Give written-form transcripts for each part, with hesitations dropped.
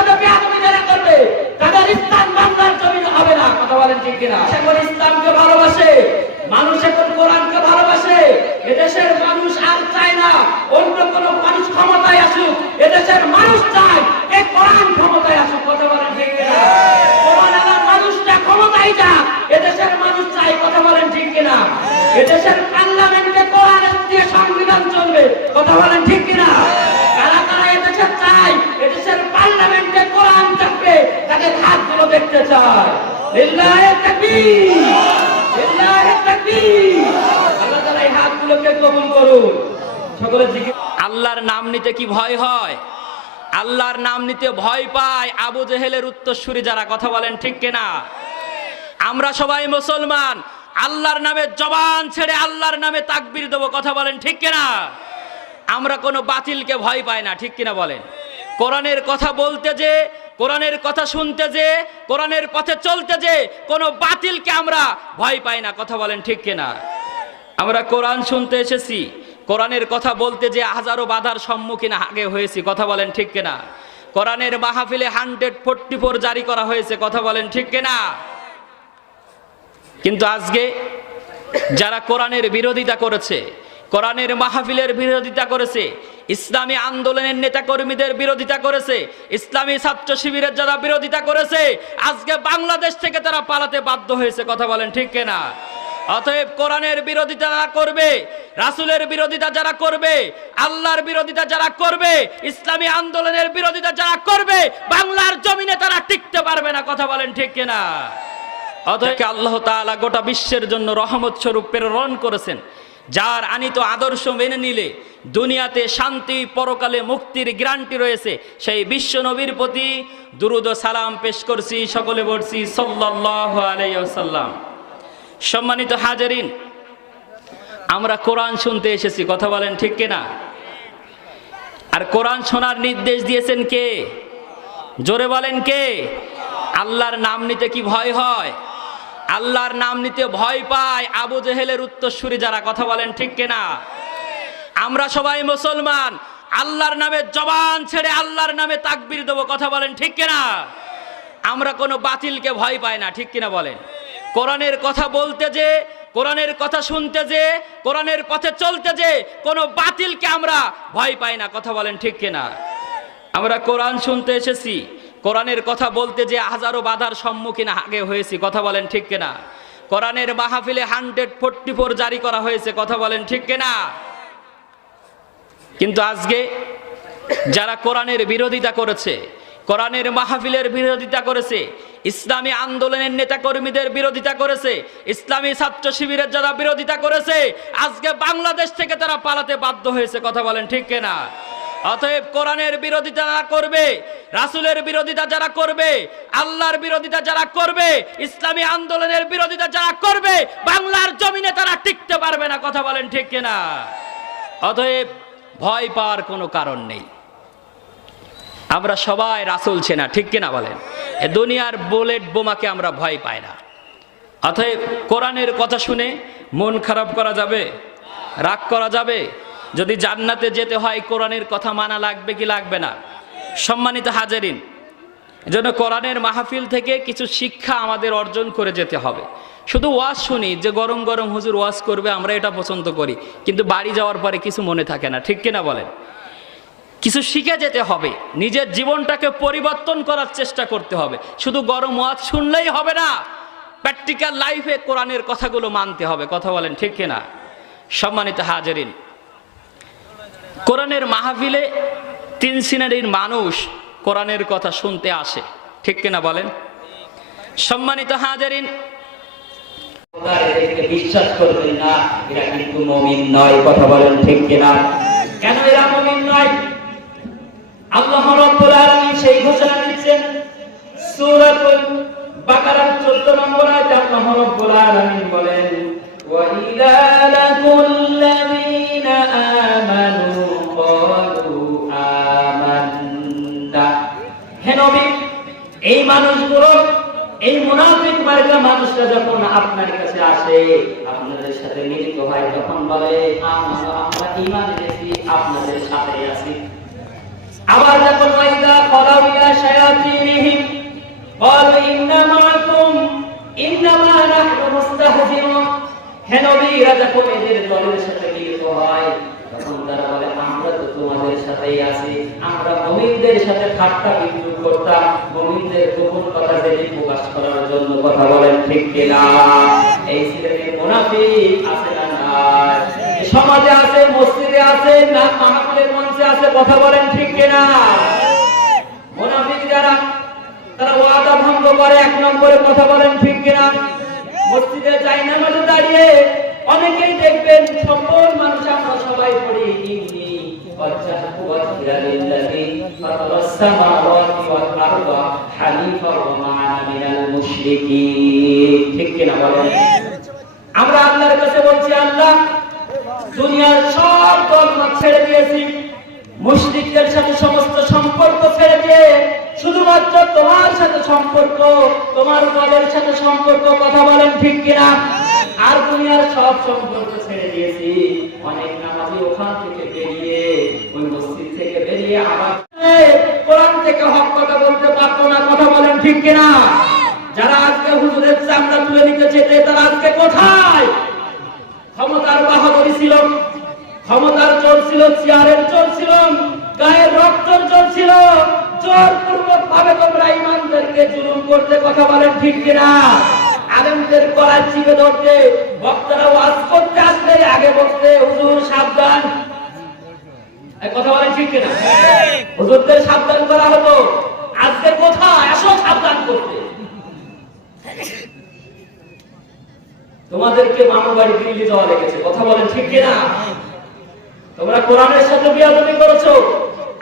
সাথে বেয়াদবি যারা করবে তাদের স্থান বাংলার জমিনে হবে না। কথা বলেন ঠিক কিনা? এখন ইসলামকে ভালোবাসে মানুষ, এখন কোরআনকে ভালোবাসে। এদেশের মানুষ আর চায় না অন্য কোন মানুষ ক্ষমতায় আসুক, এদেশের মানুষ চায় এই কোরআন ক্ষমতায় আসুক। কথা বলেন ঠিক কিনা? কোরআন আনার মানুষটা ক্ষমতায় যাক, এদেশের মানুষ চায়। কথা বলেন ঠিক কিনা? এদেশের পার্লামেন্টে কোরআন দিয়ে সংবিধান চলবে। কথা বলেন ঠিক কিনা? কারা কারা এদেশে চায় এদেশের পার্লামেন্টে কোরআন থাকবে, তাদের হাতগুলো দেখতে চায়। লিল্লাহি তাকবীর, লিল্লাহি তাকবীর। আল্লাহ তাআলা এই হাতগুলোকে কবুল করুন। সকলে জিকির। আল্লাহর নাম নিতে কি ভয় হয়? আল্লাহর নাম নিতে ভয় পায় আবু জেহেলের উত্তরসূরি যারা। কথা বলেন ঠিক কিনা? আমরা সবাই মুসলমান, আল্লাহর নামে জবান ছেড়ে আল্লাহর নামে তাকবীর দেব। কথা বলেন ঠিক কিনা? আমরা কোনো বাতিলকে ভয় পাই না, ঠিক কিনা বলেন? কোরআনের কথা বলতে যে, কোরআনের কথা শুনতে যে, কোরআনের পথে চলতে যে কোনো বাতিলকে আমরা ভয় পাই না। কথা বলেন ঠিক কিনা? আমরা কোরআন শুনতে এসেছি, কোরআনের কথা বলতে যে হাজারো বাধার সম্মুখীন আগে হয়েছি। কথা বলেন ঠিক কিনা? কোরআনের মাহফিলে 144 জারি করা হয়েছে। কথা বলেন ঠিক কিনা? কিন্তু আজকে যারা কোরআনের বিরোধিতা করেছে, কোরআনের মাহফিলের বিরোধিতা করেছে, ইসলামী আন্দোলনের নেতা কর্মীদের বিরোধিতা করেছে, ইসলামী ছাত্র শিবিরের যারা বিরোধিতা করেছে, আজকে বাংলাদেশ থেকে তারা পালাতে বাধ্য হয়েছে। কথা বলেন ঠিক কিনা? অতএব কোরআনের বিরোধিতা যারা করবে, রাসূলের বিরোধিতা যারা করবে, আল্লাহর বিরোধিতা যারা করবে, ইসলামী আন্দোলনের বিরোধিতা যারা করবে, বাংলার জমিনে তারা টিকতে পারবে না। কথা বলেন ঠিক কিনা? অতএব আল্লাহ তাআলা গোটা বিশ্বের জন্য রহমত স্বরূপ প্রেরণ করেছেন, যার আনিত আদর্শ মেনে নিলে দুনিয়াতে শান্তি, পরকালে মুক্তির গ্যারান্টি রয়েছে। সেই বিশ্ব নবীর প্রতি দুরুদ ও সালাম পেশ করছি। সকলে বলছি সাল্লাল্লাহু আলাইহি ওয়াসাল্লাম। সম্মানিত হাজারিন, আমরা কোরআন শুনতে এসেছি। কথা বলেন ঠিক কিনা? আর কোরআন শোনার নির্দেশ দিয়েছেন কে? জোরে বলেন কে? আল্লাহর নাম নিতে কি ভয় হয়? আল্লাহর নাম নিতে ভয় পায় আবু জেহেলের উত্তরসূরি যারা। কথা বলেন ঠিক কিনা? আমরা সবাই মুসলমান, আল্লাহর নামে জবান ছেড়ে আল্লাহর নামে তাকবীর দেব। কথা বলেন ঠিক কিনা? আমরা কোনো বাতিলকে ভয় পাই না, ঠিক কিনা বলেন? কোরআনের কথা বলতে যে, কোরআনের কথা শুনতে যে, কোরআনের পথে চলতে যে কোনো বাতিলকে আমরা ভয় পাই না। কথা বলেন ঠিক কিনা? আমরা কোরআন শুনতে এসেছি, কোরআনের কথা বলতে যে হাজারো বাধার সম্মুখীন আগে হয়েছি। কথা বলেন ঠিক কিনা? কোরআনের মাহফিলে 144 জারি করা হয়েছে। কথা বলেন ঠিক কিনা? কিন্তু আজকে যারা কোরআনের বিরোধিতা করেছে, কোরআনের মাহফিলের বিরোধিতা করেছে, ইসলামী আন্দোলনের নেতা কর্মীদের বিরোধিতা করেছে, ইসলামী ছাত্র শিবিরের যারা বিরোধিতা করেছে, আজকে বাংলাদেশ থেকে তারা পালাতে বাধ্য হয়েছে। কথা বলেন ঠিক কিনা? অতএব কোরআনের বিরোধিতা যারা করবে, রাসূলের বিরোধিতা যারা করবে, আল্লাহর বিরোধিতা যারা করবে, ইসলামী আন্দোলনের বিরোধিতা যারা করবে, বাংলার জমিনে তারা টিকতে পারবে না। কথা বলেন ঠিক কিনা? অতএব ভয় পাওয়ার কোনো কারণ নেই। আমরা সবাই রাসূল চেনা, ঠিক কিনা বলেন? এ দুনিয়ার বুলেট বোমাকে আমরা ভয় পাই না। অতএব কোরআনের কথা শুনে মন খারাপ করা যাবে? রাগ করা যাবে? যদি জান্নাতে যেতে হয় কোরআনের কথা মানা লাগবে কি লাগবে না? সম্মানিত হাজারিন, এজন্য কোরআনের মাহফিল থেকে কিছু শিক্ষা আমাদের অর্জন করে যেতে হবে। শুধু ওয়াজ শুনি যে গরম গরম হুজুর ওয়াজ করবে, আমরা এটা পছন্দ করি, কিন্তু বাড়ি যাওয়ার পরে কিছু মনে থাকে না, ঠিক কিনা বলেন? কিছু শিখে যেতে হবে, নিজের জীবনটাকে পরিবর্তন করার চেষ্টা করতে হবে। শুধু গরম ওয়াজ শুনলেই হবে না, প্র্যাকটিক্যাল লাইফে কোরআনের কথাগুলো মানতে হবে। কথা বলেন ঠিক কিনা? সম্মানিত হাজারিন, কোরআনের মাহফিলে 3 শ্রেণীর মানুষ কোরআনের কথা শুনতে আসে, ঠিক কিনা বলেন? সম্মানিত হাজারিন, বিশ্বাস করবেন না, এরা কিন্তু মুমিন নয়। কথা বলেন ঠিক কিনা? কেন এরা মুমিন নয়? আল্লাহ রাব্বুল আলামিন সেই ঘোষণা দিচ্ছেন সূরাতুল বাকারার 14 নম্বর আয়াতে। আল্লাহ রাব্বুল আলামিন বলেন, ওয়া ইযা লাকুল্লাযীনা আমানু ক্বালু আমান্না। হে নবী, এই মানুষগুলো, এই মুনাফিক মার্কা মানুষরা যখন আপনার কাছে আসে, আপনাদের সাথে মিলিত হয়, তখন বলে আমরা ঈমান এনেছি, আপনাদের সাথে আছি। আবার যখন ওয়াইদা ক্বালাউ ইলা শায়াতিনিহিম ক্বালু ইন্নামা নাহনু মুস্তাহজিউন, হে নবীরা যখন এদের দলের সাথে মিলিত হয় তখন তারা বলে আমরা তো তোমাদের সাথেই আছি, আমরা মুমিনদের সাথে ঠাট্টা বিদ্রূপ করতাম, মুমিনদের গোপন কথা জেনে প্রকাশ করার জন্য। কথা বলেন ঠিক কিনা? এই শ্রেণীর মুনাফিক আছে না নাই? সমাজে আছে, মসজিদে আছে, না মাহফিলের মঞ্চে আছে। কথা বলেন ঠিক কিনা? মুনাফিক যারা তারা ওয়াদা ভঙ্গ করে, এক নম্বরে। কথা বলেন ঠিক কিনা? মসজিদে যাই নামাজে দাঁড়িয়ে অনেকেই দেখবেন, সকল মানুষ আমরা সবাই পড়ি ইন্নী ওয়াজহাতু ওয়াজহিয়া লিল্লাযী ফাতারাস সামাওয়াতি ওয়াল আরদা হানিফান ওয়া মা আনা মিনাল মুশরিকিন। ঠিক কিনা বলেন? আমরা আল্লাহর কাছে বলছি, আল্লাহ দুনিয়ার সব ধর্ম ছেড়ে দিয়েছি, মুশরিকদের সাথে সমস্ত সম্পর্ক ছেড়ে দিয়ে শুধুমাত্র তোমার সাথে সম্পর্ক, তোমার দলের সাথে সম্পর্ক। কথা বলেন ঠিক কিনা? আর দুনিয়ার সব সম্পর্ক ছেড়ে দিয়েছি। অনেক নামাজি ওখান থেকে বেরিয়ে, ওই মসজিদ থেকে বেরিয়ে আবার কোরআন থেকে হক কথা বলতে পারতো না। কথা বলেন ঠিক কিনা? যারা আজকে হুজুরের চামড়া তুলে নিতে চেতে, তারা আজকে কোথায়? ক্ষমতার বাহাদুরি ছিল, ক্ষমতার চোর ছিল, চেয়ারের চোর ছিল, গায়ের রক্তর চোর ছিল। জোরপূর্বক ভাবে তোমরা ইমানদেরকে জুলুম করতে। কথা বলেন ঠিক কিনা? আলেমদের গলায় চিপে ধরতে, বক্তারা ওয়াজ করতে আসলে আগে বলতে হুজুর সাবধান। কথা বলেন ঠিক কিনা? হুজুরদের সাবধান করা হতো। আজকে কোথায়? আসো সাবধান করতে। তোমাদেরকে মামা বাড়ি দিল্লি যাওয়া লেগেছে। কথা বলেন ঠিক কিনা? তোমরা কোরআনের সাথে বেয়াদবি করেছো,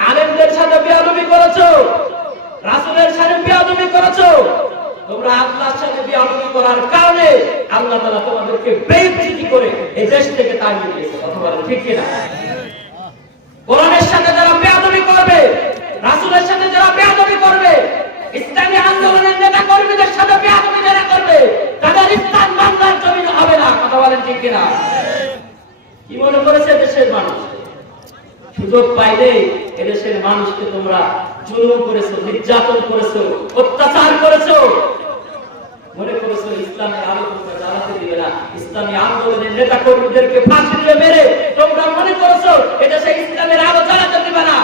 আলেমদের সাথে বেয়াদবি করেছো, রাসূলের সাথে বেয়াদবি করেছো। তোমরা আল্লাহর সাথে বেয়াদবি করার কারণে আল্লাহ তাআলা তোমাদেরকে বেইজ্জতি করে এই দেশ থেকে তাড়িয়ে দিয়েছে। কথা বলেন ঠিক কিনা? কোরআনের সাথে যারা বেয়াদবি করবে, রাসূলের সাথে যারা বেয়াদবি করবে, ইসলামী আন্দোলনের নেতা কর্মীদের সাথে বেয়াদবি যারা করবে, তাদের ইসলাম বাংলার জমিন হবে না। কথা বলেন ঠিক কিনা? কি মনে করেছে দেশের মানুষ? সুযোগ পাইলে এদেশের মানুষকে তোমরা জুলুম করেছো, নির্যাতন করেছো, অত্যাচার করেছো। মনে করেছো ইসলামের আলো তোমরা জ্বালাতে দিবে না, ইসলামী আন্দোলনের নেতা কর্মীদেরকে ফাঁসি দিবে মেরে তোমরা মনে করেছো এদেশে ইসলামের আলো জ্বালাতে দিবে না।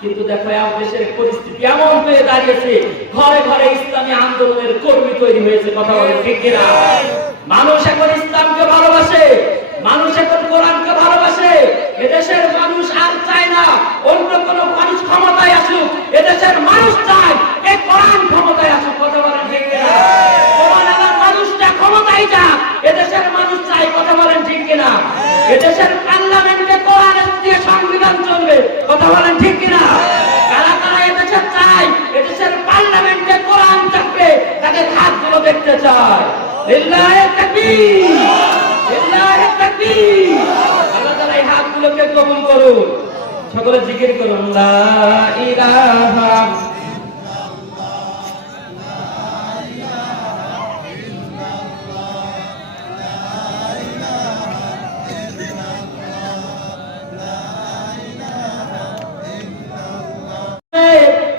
কিন্তু দেখো দেশের পরিস্থিতি এমন হয়ে দাঁড়িয়েছে, ঘরে ঘরে ইসলামী আন্দোলনের কর্মী তৈরি হয়েছে। কথা বলে ঠিক কিনা? মানুষ এখন ইসলামকে ভালোবাসে, মানুষ এখন কোরআনকে ভালোবাসে। এদেশের মানুষ আর চায় না অন্য কোন মানুষ ক্ষমতায় আসুক, এদেশের মানুষ চায় এই কোরআন ক্ষমতায় আসুক। কথা বলেন ঠিক কিনা? কোরআনের মানুষটা ক্ষমতায় যাক, এদেশের মানুষ চায়। কথা বলেন ঠিক কিনা? এদেশের পার্লামেন্টে কোরআনের দিয়ে সংবিধান চলবে। কথা বলেন ঠিক কিনা? কারা কারা এদেশে চায় এদেশের পার্লামেন্টে কোরআন থাকবে, তাদের হাতগুলো দেখতে চায়। লিল্লাহি তাকবীর, লিল্লাহি তাকবীর। আল্লাহ তাআলা এই হাতগুলোকে কবুল করুন। সকলে জিকির করুন, লা ইলাহা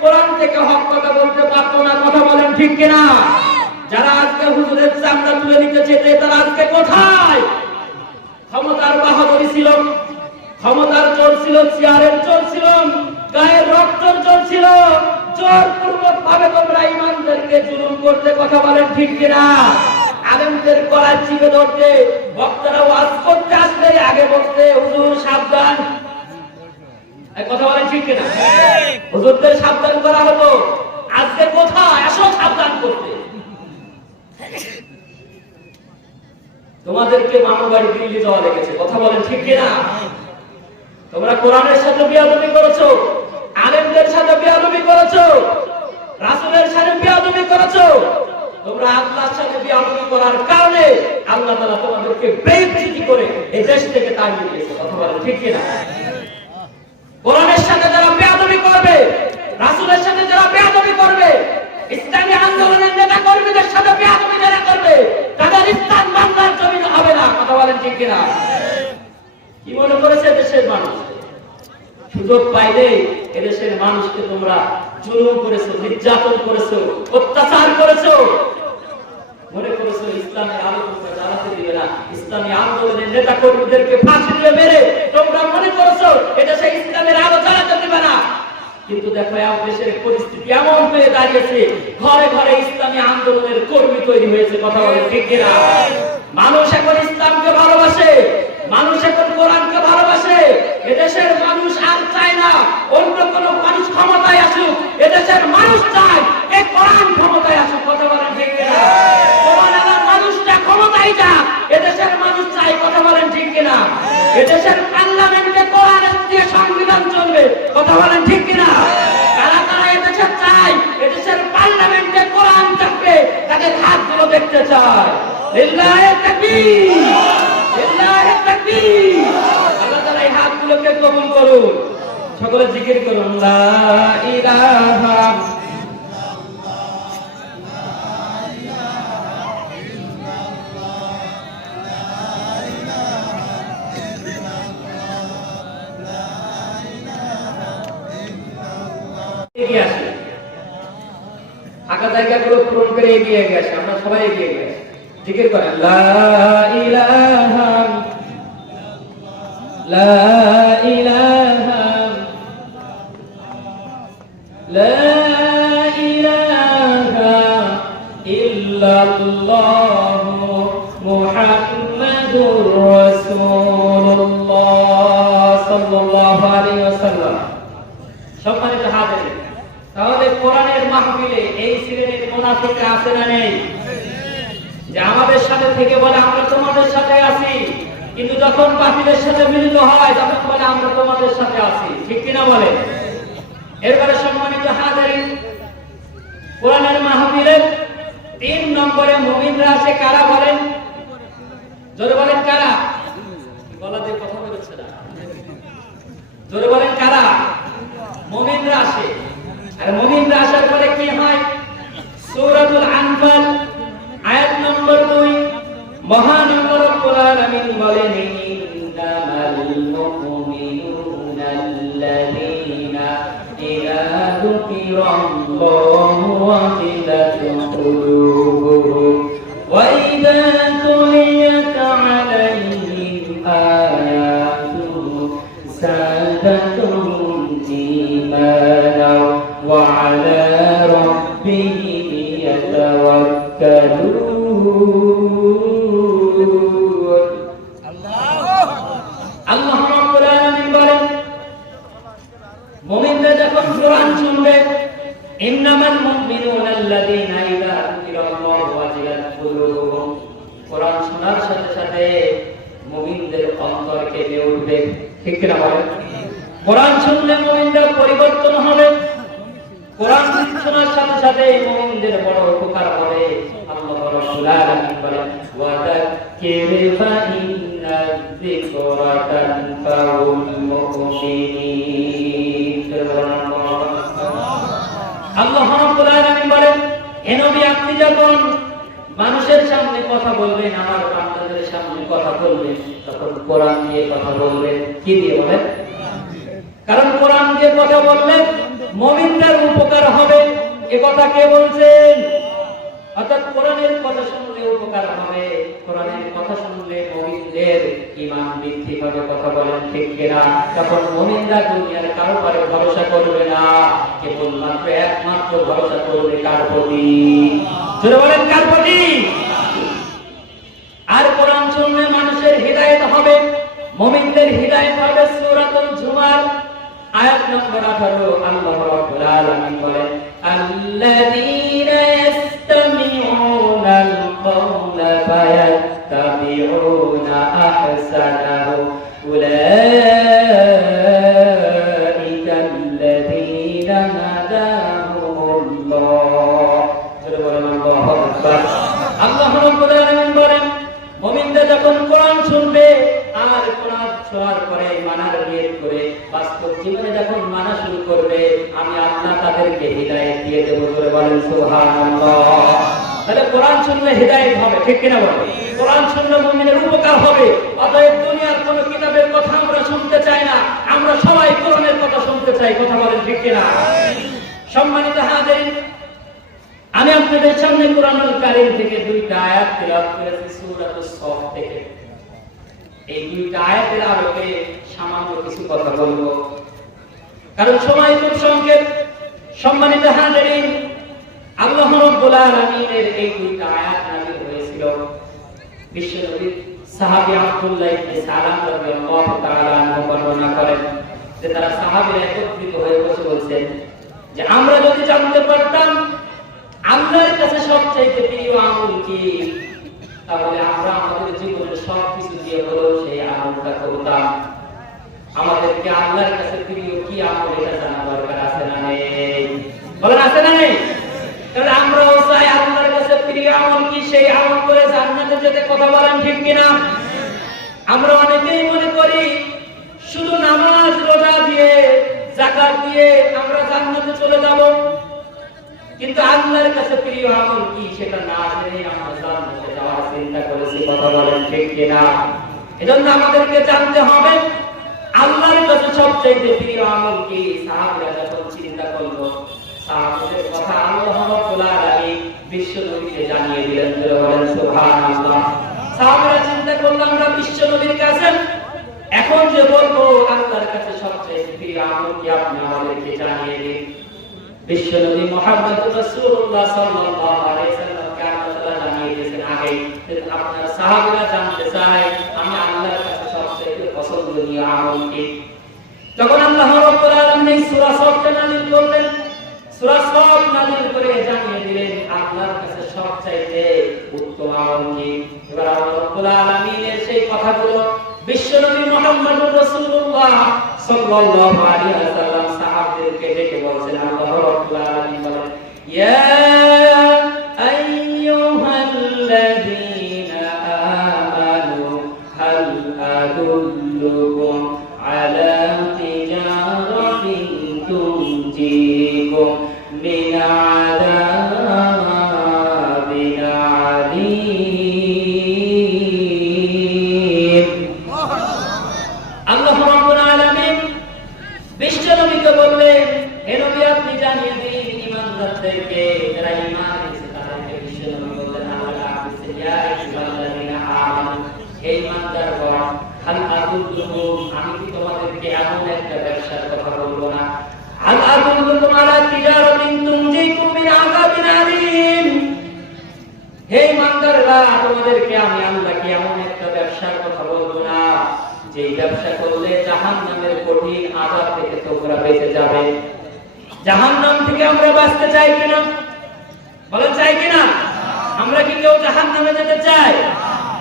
কোরআন থেকে হক কথা বলতে পারতো না। কথা বলেন ঠিক কিনা? যারা আজকে হুজুরের চামড়া তুলে নিতে চেতে, তারা আজকে কোথায়? ক্ষমতার বাহাদুরি ছিল, ক্ষমতার চোর ছিল, চেয়ারের চোর ছিল, গায়ের রক্তর চোর ছিল। জোরপূর্বক ভাবে তোমরা ইমানদেরকে জুলুম করতে। কথা বলেন ঠিক কিনা? আলেমদের গলায় চিপে ধরতে, বক্তারা ওয়াজ করতে আসলে আগে বলতে হুজুর সাবধান। কথা বলেন ঠিক কিনা? হুজুরদের সাবধান করা হতো। আজকে কোথায়? আসো সাবধান করতে। তোমাদেরকে মামা বাড়ি দিল্লি যাওয়া লেগেছে। কথা বলেন ঠিক কিনা? তোমরা কোরআনের সাথে বেয়াদবি করেছো, আলেমদের সাথে বেয়াদবি করেছো, রাসূলের সাথে বেয়াদবি করেছো। তোমরা আল্লাহর সাথে বেয়াদবি করার কারণে আল্লাহ তাআলা তোমাদেরকে বেইজ্জতি করে এই দেশ থেকে তাড়িয়ে দিয়েছে। কথা বলেন ঠিক কিনা? কোরআনের সাথে যারা বেয়াদবি করবে, রাসূলের সাথে যারা বেয়াদবি করবে, ইসলামী আন্দোলনের নেতা কর্মীদের সাথে বেয়াদবি যারা করবে, তাদের ইসলাম বাংলার জমিন হবে না। কথা বলেন ঠিক কিনা? কি মনে করেছে দেশের মানুষ? সুযোগ পাইলে এদেশের মানুষকে তোমরা জুলুম করেছো, নির্যাতন করেছো, অত্যাচার করেছো, মনে করেছো ইসলামের আলো তোমরা জ্বালাতে দিবে না, ইসলামী আন্দোলনের নেতা কর্মীদেরকে ফাঁসি দিয়ে মেরে তোমরা মনে করেছো এদেশে ইসলামের আলো জ্বালাতে দিবে না। কিন্তু দেখো দেশের পরিস্থিতি এমন হয়ে দাঁড়িয়েছে, ঘরে ঘরে ইসলামী আন্দোলনের কর্মী তৈরি হয়েছে। কথা বলে ঠিক কিনা? মানুষ এখন ইসলামকে ভালোবাসে, মানুষ এখন কোরআনকে ভালোবাসে। এদেশের মানুষ আর চায় না অন্য কোন মানুষ ক্ষমতায় আসুক, এদেশের মানুষ চায় এই কোরআন ক্ষমতায় আসুক। কথা বলেন ঠিক কিনা? কোরআন আলার মানুষটা ক্ষমতায় যাক, এদেশের মানুষ চায়। কথা বলেন ঠিক কিনা? এদেশের পার্লামেন্টে কোরআনের দিয়ে সংবিধান চলবে। কথা বলেন ঠিক কিনা? কারা কারা এদেশে চায় এদেশের পার্লামেন্টে কোরআন থাকবে, তাদের হাতগুলো দেখতে চায়। লিল্লাহি তাকবীর, লিল্লাহি তাকবীর। আল্লাহ তাআলা এই হাতগুলোকে কবুল করুন। সকলে জিকির করুন লা ইলাহা এগিয়ে আসে, ফাঁকা জায়গাগুলো পূরণ করে এগিয়ে গেছে। আমরা সবাই এগিয়ে গেছি, জিকির করেন লা ইলাহা, লা ইলাহা, লা ইলাহা ইল্লাল্লাহ মুহাম্মাদুর রাসূলুল্লাহ সাল্লাল্লাহু আলাইহি ওয়াসাল্লাম। সম্মানিত হাজির, তাহলে কোরআনের মাহফিলে এই শ্রেণীর মুনাফিকরা আছে না নেই? যে আমাদের সাথে থেকে বলে আমরা তোমাদের সাথে আছি, কিন্তু যখন বাতিলের সাথে মিলিত হয় তখন বলে আমরা তোমাদের সাথে আছি। ঠিক কিনা বলে? এরপরে সম্মানিত হাজির, কোরআনের মাহফিলে 3 নম্বরে মুমিনরা আছে। কারা বলেন? জোরে বলেন কারা? গলা দিয়ে কথা বলছে না, জোরে বলেন কারা? মুমিনরা আসে। আর মুমিনরা আসার পরে কি হয়? সূরাতুল আনফাল আয়াত নম্বর 2 মহান আল্লাহ রাব্বুল আলামিন বলেন ইন্নামাল মুমিনুনা আল্লাযীনা ইযা যুকিরাল্লাহু ওয়াজিলাত কুলুবুহুম ওয়া ইযা তুলিয়াত আলাইহিম আয়াতুহু যাদাতুহুম ঈমানা ওয়া আলা রাব্বিহিম ইয়াতাওয়াক্কালুন। আল্লাহ রাব্বুল আলামিন বলেন মুমিনরা যখন কোরআন শুনবে, ইন্নামাল মুমিনুনা আল্লাযীনা ইযা যুকিরাল্লাহু ওয়াজিলাত কুলুবুহুম, কোরআন শোনার সাথে সাথে মুমিনদের অন্তর কেঁপে উঠবে। ঠিক কিনা বলেন? কোরআন শুনলে মুমিনদের পরিবর্তন হবে। কোরআন শোনার সাথে সাথে মুমিনদের বড় উপকার হবে। আল্লাহ রাব্বুল আলামিন বলেন ওয়া যাক্কির ফা ইন্নায যিকরা তানফাউল মুমিনিন। আল্লাহ রাব্বুল আলামিন বলেন হে নবী, আপনি যখন মানুষের সামনে কথা বলবেন, আমার বান্দাদের সামনে কথা বলবেন, তখন কোরআন দিয়ে কথা বলবেন। কি দিয়ে বলেন? কারণ কোরআন দিয়ে কথা বললে মুমিনদের উপকার হবে। এ কথা কে বলছেন? অর্থাৎ কোরআনের কথা শুনলে উপকার হবে, কোরআনের কথা শুনলে মুমিনদের ঈমান বৃদ্ধি হবে। কথা বলেন ঠিক কিনা? তখন মুমিনরা দুনিয়ার কারো উপরে ভরসা করবে না, কেবলমাত্র একমাত্র ভরসা করবে কার প্রতি? জোরে বলেন কার প্রতি? আর কোরআন শুনলে মানুষের হিদায়াত হবে, মুমিনদের হিদায়াত হবে। সূরাতুল জুমার আয়াত নম্বর 18 আল্লাহ রাব্বুল আলামিন বলেন আল্লাযীনা ইসতামিউনাল কওলা ফায়াত্তাবিউনা আহসানাহু উলাইকাল্লাযীনা হাদাহুমুল্লাহ। জোরে বলেন আল্লাহু আকবার। আল্লাহ রাব্বুল আলামিন বলেন মুমিনরা যখন কোরআন শুনবে আর কোরআন শোনার পরে মানার নিয়ত করে বাস্তব জীবনে যখন মানা শুরু করবে, আমি আল্লাহ তাদেরকে হিদায়াত দিয়ে দেব। জোরে বলেন সুবহানাল্লাহ। তাহলে কোরআন শুনলে হিদায়াত হবে। ঠিক কিনা বলেন? কোরআন শুনলে মুমিনের উপকার হবে। অতএব দুনিয়ার কোন কিতাবের কথা আমরা শুনতে চাই না, আমরা সবাই কোরআনের কথা চাই, কথা বলেন ঠিক কিনা? সম্মানিত হাজিরিন, আমি আপনাদের সামনে কোরআনুল কারীম থেকে দুইটা আয়াত তেলাওয়াত করেছি সূরাতুস সফ থেকে। এই দুইটা আয়াতের আলোকে সামান্য কিছু কথা বলবো, কারণ সময় খুব সংক্ষেপ। সম্মানিত হাজিরিন, আল্লাহ রাব্বুল আলামিনের এই দুইটা আয়াত নাযিল হয়েছিল বিশ্বনবীর সাহাবী আব্দুল্লাহ ইবনে সালাম রাদিয়াল্লাহু তাআলা আনহু বর্ণনা করেন যে তারা সাহাবীরা একত্রিত হয়ে বসে বলছেন যে আমরা যদি জানতে পারতাম আল্লাহর কাছে সবচেয়ে প্রিয় আমল কি, তাহলে আমরা আমাদের জীবনের সবকিছু দিয়ে হলেও সেই আমলটা করতাম। আমাদেরকে আল্লাহর কাছে প্রিয় কি আমল এটা জানা দরকার আছে না নেই? বলেন আছে না নেই? কারণ আমরাও চাই আল্লাহর কাছে প্রিয় আমল কি, সেই আমল করে জান্নাতে যেতে, কথা বলেন ঠিক কিনা? আমরা অনেকেই মনে করি শুধু নামাজ রোজা দিয়ে যাকাত দিয়ে আমরা জান্নাতে চলে যাব, কিন্তু আল্লাহর কাছে প্রিয় আমল কি সেটা না জেনে আমরা জান্নাতে যাওয়ার চিন্তা করেছি, কথা বলেন ঠিক কিনা? এজন্য আমাদেরকে জানতে হবে আল্লাহর কাছে সবচেয়ে প্রিয় আমল কি। সাহাবীরা যখন চিন্তা করলো, সাহাবীদের কথা আল্লাহ রাব্বুল আলামিন বিশ্বনবীকে জানিয়ে দিলেন, বলেন সুবহানাল্লাহ। সাহাবীরা চিন্তা করলো আমরা বিশ্বনবীর কাছে এখন যে বলবো আল্লাহর কাছে সবচেয়ে প্রিয় আমল কি, আপনি আমাদেরকে জানিয়ে দিন। বিশ্বনবী মুহাম্মদ রাসূলুল্লাহ সাল্লাল্লাহু আলাইহি সাল্লামকে আল্লাহ জানিয়ে দিয়েছেন আগে, আপনার সাহাবীরা জানতে চায় আমি আল্লাহর কাছে সবচেয়ে পছন্দনীয় আমল কি। তখন আল্লাহ রাব্বুল আলামিন সূরা সফ নাযিল করলেন, সূরা সফ নাযিল করে জানিয়ে দিলেন আল্লাহর কাছে সবচেয়ে উত্তম আমল কি। এবার আল্লাহ রাব্বুল আলামিনের সেই কথাগুলো বিশ্বনবী মুহাম্মদুর রাসূলুল্লাহ সাল্লাল্লাহু আলাইহি ওয়াসাল্লাম সাহাবীদেরকে ডেকে বলছেন, আল্লাহ রাব্বুল আলামিন বলেন, ইয়া আইয়ুহাল্লাযীনা আমানু হাল আদুল্লুকুম আলা তিজারাতিন তুনজিকুম মিন আযাবিন আলীম। আল্লাহ রাব্বুল আলামিন বিশ্বনবীকে বললেন, হে নবী আপনি জানিয়ে দিন ঈমানদারদেরকে, যারা ঈমান এনেছে তাদেরকে। বিশ্বনবী বললেন, আল্লাহ বলেছেন, ইয়া আইয়ুহাল্লাযীনা আমানু, হে ঈমানদারগণ, হাল আদুল্লুকুম, আমি কি তোমাদেরকে এমন একটা ব্যবসার কথা বলবো না? হাল আদুল্লুকুম আলা তিজারাতিন তুনজিকুম মিন আযাবিন আলীম, হে ঈমানদাররা, তোমাদেরকে আমি আল্লাহ কি এমন একটা ব্যবসার কথা বলবো না যে ব্যবসা করলে জাহান্নামের কঠিন আযাব থেকে তোমরা বেঁচে যাবে। জাহান্নাম থেকে আমরা বাঁচতে চাই কিনা? বলেন চাই কিনা? আমরা কি কেউ জাহান্নামে যেতে চাই?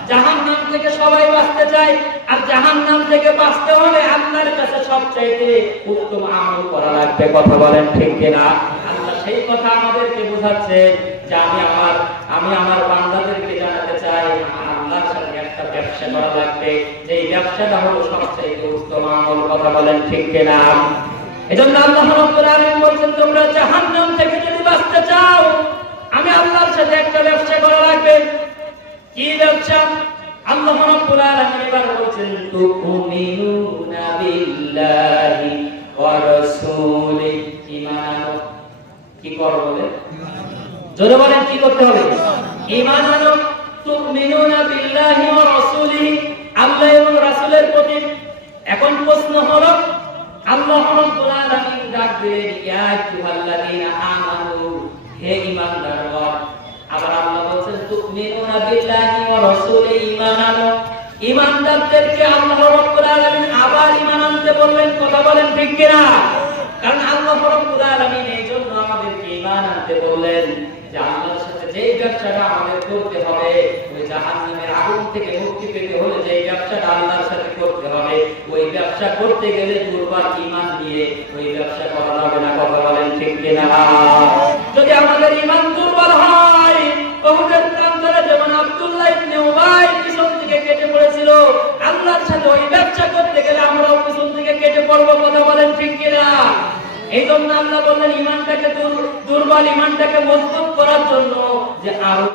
জাহান্নাম থেকে সবাই বাঁচতে চাই, আর জাহান্নাম থেকে বাঁচতে হলে আল্লাহর কাছে সবচেয়ে উত্তম আমল করা লাগবে, কথা বলেন ঠিক কিনা? আল্লাহ সেই কথা আমাদেরকে বোঝাচ্ছে যে আমি আমার বান্দাদেরকে জানাতে চাই আল্লাহর সাথে একটা ব্যবসা করা লাগবে, যে ব্যবসাটা হলো সবচেয়ে উত্তম আমল, কথা বলেন ঠিক কিনা? এজন্য আল্লাহ রাব্বুল আলামিন বলেন তোমরা জাহান্নাম থেকে যদি বাঁচতে চাও আমি আল্লাহর সাথে একটা ব্যবসা করা লাগবে। কি ব্যবসা? আল্লাহ রাব্বুল আলামিন এবার বলেন তুমিনুনা বিল্লাহি ওয়া রাসূলিহি, ঈমান কি করব বলে জোরে বলেন কি করতে হবে? ঈমান আনো। তুমিনুনা বিল্লাহি ওয়া রাসূলিহি, আল্লাহ এবং রাসূলের প্রতি। এখন প্রশ্ন হলো আল্লাহ রাব্বুল আলামিন ডাক দিলেন, ইয়া আইয়ুহাল্লাযীনা আমানু, হে ঈমানদারগণ। আবার আল্লাহ বলেন তুমিনুনা বিল্লাহি ওয়া রাসূলিহি, ঈমান আনো। ঈমানদারদেরকে আল্লাহ রাব্বুল আলামিন আবার ঈমান আনতে বললেন, কথা বলেন ঠিক কিনা? কারণ আল্লাহ রাব্বুল আলামিন এইজন্য আমাদেরকে ঈমান আনতে বললেন যে আল্লাহর সাথে যেই ব্যবসাটা আমাদের করতে হবে, ওই জাহান্নামের আগুন থেকে মুক্তি পেতে হলে যেই ব্যবসাটা আল্লাহর সাথে করতে হবে, ওই ব্যবসা করতে গেলে দুর্বল ঈমান দিয়ে ওই ব্যবসা করা যাবে না, কথা বলেন ঠিক কিনা? যদি আমাদের ঈমান দুর্বল হয়, উহুদের প্রান্তরে যেমন আব্দুল্লাহ ইবনে উবাই পিছন থেকে কেটে পড়েছিল, আল্লাহর সাথে ওই ব্যবসা করতে গেলে আমরাও পিছন থেকে কেটে পড়বো, কথা বলেন ঠিক কিনা? এই জন্য আল্লাহ বললেন ঈমানটাকে দুর্বল ঈমানটাকে মজবুত করার জন্য যে আরো